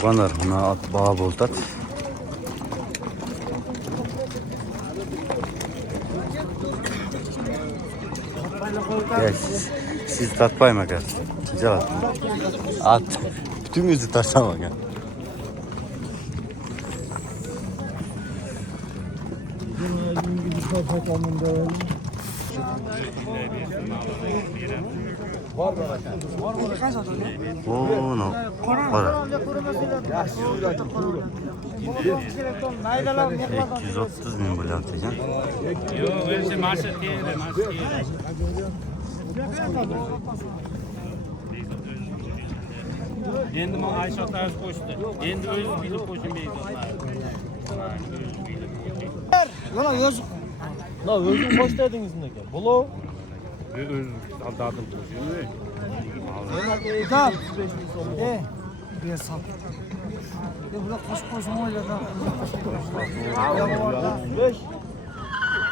Tuğanlar buna bağ boltat. Ya siz tatmayın bakar. Güzel at. At. Bütün yüzü taşlamak ya. Oo no. Para. 230 bin böyle atacaksın. Yok öyle şey maaşı değil. Endi men Ayşe tarz qo'shdi. Endi o'zi bilib qo'shmaydi onlar. Yo'q, o'zi. No, o'zing qo'sh dedingiz nega? Bulo. O'zi aldadim qo'shdi. Tamam. Bir sal. Bular qo'sh o'yladi. 5.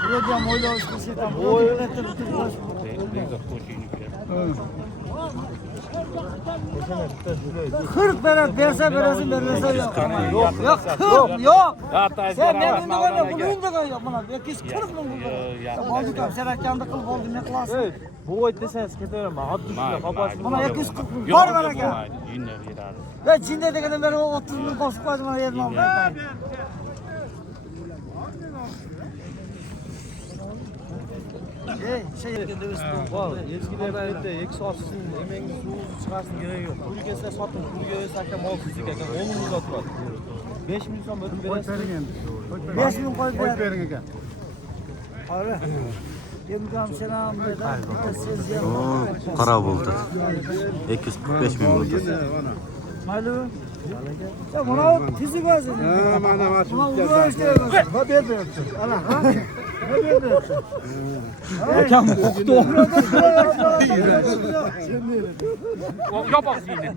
Buraya ham o'ylab ishlasadan. Kırk verse veresin vermese yok. Yok, yok. Sen ne bunu öyle buluyun da yok bana. 240 mı bu? Oldu da sen kendi kıl oldu ne kılasın? Bu oy deseniz keterim. Hadi şuna kapatsın. Bana 240 mı? Var bana gel. Yine girer. Ben Çin'de de gelen beri 30 bin koşup koydum bana yerim aldım. Eskilerde eksi atsın, emeğiniz suğunuzu çıkarsın gereği yok. Kuru gelse satın, kuru gelse hakem mal fizik eken, onunuz atlar. 5 milyon bölüm verirsin. 5 bin koy verin. Abi. Yemgam selam dedi. Oo para boltat. 245 bin boltat. Alo. Ya buna fizik var senin. Buna uğraş işte. Ne bedel? Ana ha? Ne bedel? Hakem koktu. Yap bak şimdi.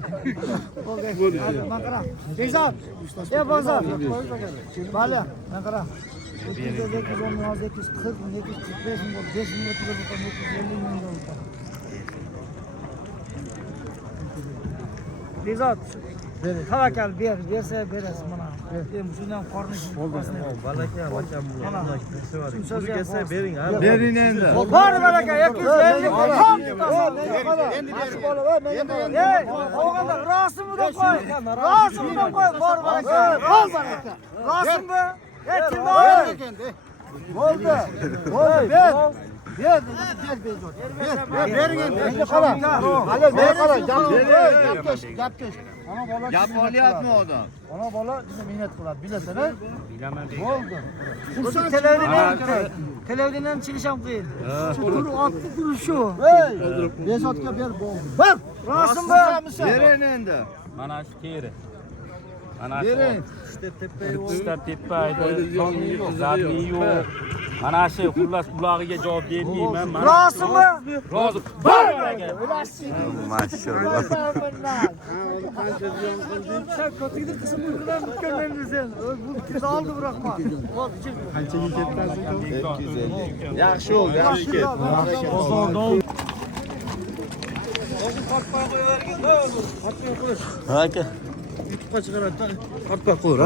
Nakara. Güzel. Ya bazar. Bala. Nakara. 240 bin, 245 bin, 5 bin, 250 bin oldu. Bizat. Tavakkal verse veririz bana. Şundan kornişin. Oldu. Balaki hakem bu. Kuru gelse verin ha. Verin endi. Var balaka 250 oğlanlar rasımı da koy. Rasımı da koy. Var balaka. Al balaka. Rasım be. Kim var? Oldu. Oldu. Ver. Ver. Verin endi. Kala. Alo ver kala. Yap keş. Ana bola. Yap olyapmi odam? Ona bola bize minnet qiladi, bilasizlar? Bilaman. Bo'ldi. Televizyondan chiqisham qiyin. Tur otni turish shu. Besotga ber bo'ldi. Ber. Rasm be. Verin endi. Mana shu teri. Mana shu. Verin. Ishlar tepaydi. Songi zadni yo'q. Mana shu xullas ulog'iga javob bermayman. Rasm be. Rozi. Bor aka. Maşallah. Sen kötüydü kızım uykudan mükemmelsin. Bu kız aldı bırakma. Yaxshi ol, yaxshi ket. Haka. YouTube'ga chiqaradi. Qartpa qo'y.